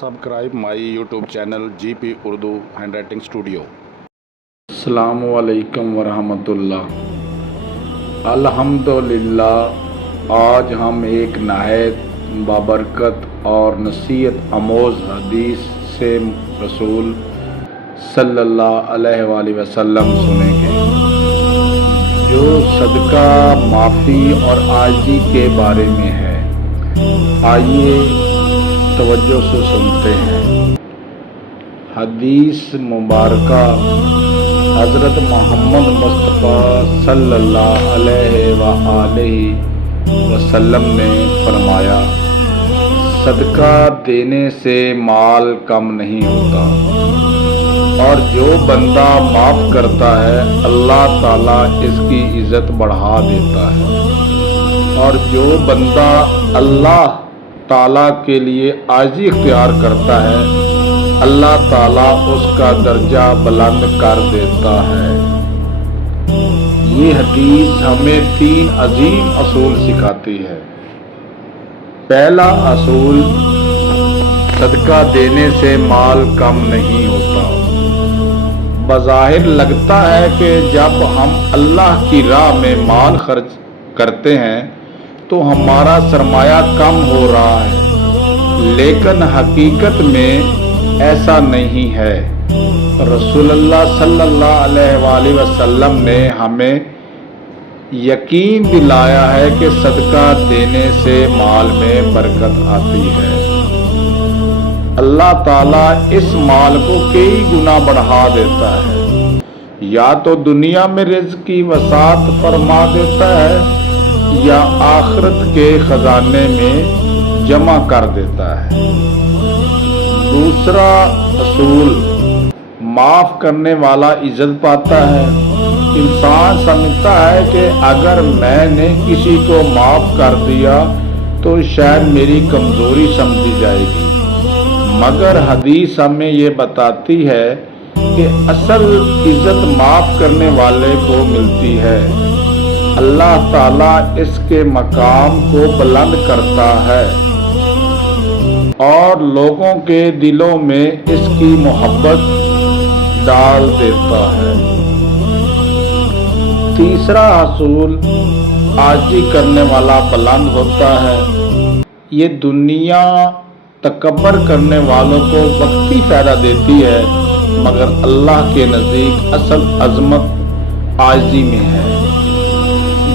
Subscribe my YouTube channel GP Urdu hand writing studio. अस्सलामु अलैकुम वरहमतुल्लाह। अल्हम्दुलिल्लाह, आज हम एक नहायत बाबरकत और नसीहत आमोज़ हदीस से रसूल सल्लल्लाहु अलैहि वसल्लम सुनेंगे, जो सदका माफ़ी और आजी के बारे में है। आइए तवज्जो से सुनते हैं। हदीस मुबारका हज़रत मोहम्मद मुस्तफ़ा सल्लल्लाहु अलैहि वसल्लम ने फरमाया, सदका देने से माल कम नहीं होता, और जो बंदा माफ़ करता है अल्लाह ताला इसकी इज़्ज़त बढ़ा देता है, और जो बंदा अल्लाह ताला के लिए आजी इख्तियार करता है अल्लाह ताला उसका दर्जा बुलंद कर देता है। ये हदीस हमें 3 अजीम असूल सिखाती है। पहला असूल, सदका देने से माल कम नहीं होता। बज़ाहिर लगता है कि जब हम अल्लाह की राह में माल खर्च करते हैं तो हमारा सरमाया कम हो रहा है, लेकिन हकीकत में ऐसा नहीं है। रसूलुल्लाह सल्लल्लाहु अलैहि वसल्लम ने हमें यकीन दिलाया है कि सदका देने से माल में बरकत आती है। अल्लाह ताला इस माल को कई गुना बढ़ा देता है, या तो दुनिया में रिज़्क़ की वसात फरमा देता है या आखिरत के खजाने में जमा कर देता है। दूसरा असूल, माफ़ करने वाला इज्जत पाता है। इंसान समझता है कि अगर मैंने किसी को माफ़ कर दिया तो शायद मेरी कमज़ोरी समझी जाएगी, मगर हदीस हमें ये बताती है कि असल इज्जत माफ़ करने वाले को मिलती है। अल्लाह ताला इसके मकाम को बुलंद करता है और लोगों के दिलों में इसकी मोहब्बत डाल देता है। तीसरा असूल, आजी करने वाला बुलंद होता है। ये दुनिया तकब्बर करने वालों को वक्ती फ़ायदा देती है, मगर अल्लाह के नज़दीक असल अज़मत आजी में है।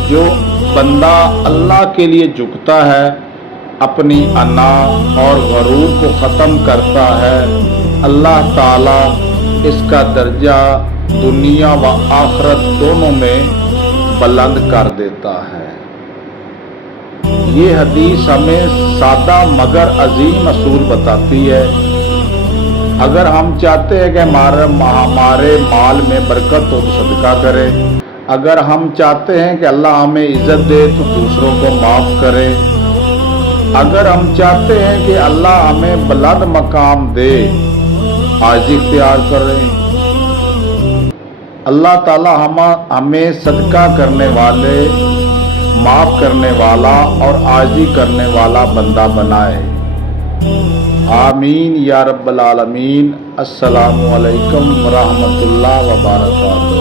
जो बंदा अल्लाह के लिए झुकता है, अपनी अना और गरूर को ख़त्म करता है, अल्लाह ताला इसका दर्जा दुनिया व आखिरत दोनों में बुलंद कर देता है। ये हदीस हमें सादा मगर अजीम असूल बताती है। अगर हम चाहते हैं कि हमारे माल में बरकत हो तो सदका करें। अगर हम चाहते हैं कि अल्लाह हमें इज़्ज़त दे तो दूसरों को माफ़ करें। अगर हम चाहते हैं कि अल्लाह हमें बुलंद मकाम दे, आजी इख्तियार करें। अल्लाह ताला हमें सदका करने वाले, माफ़ करने वाला और आजी करने वाला बंदा बनाए। आमीन या रब्बल आलमीन। अस्सलामु अलैकुम वरहमतुल्लाह व बरकातहू।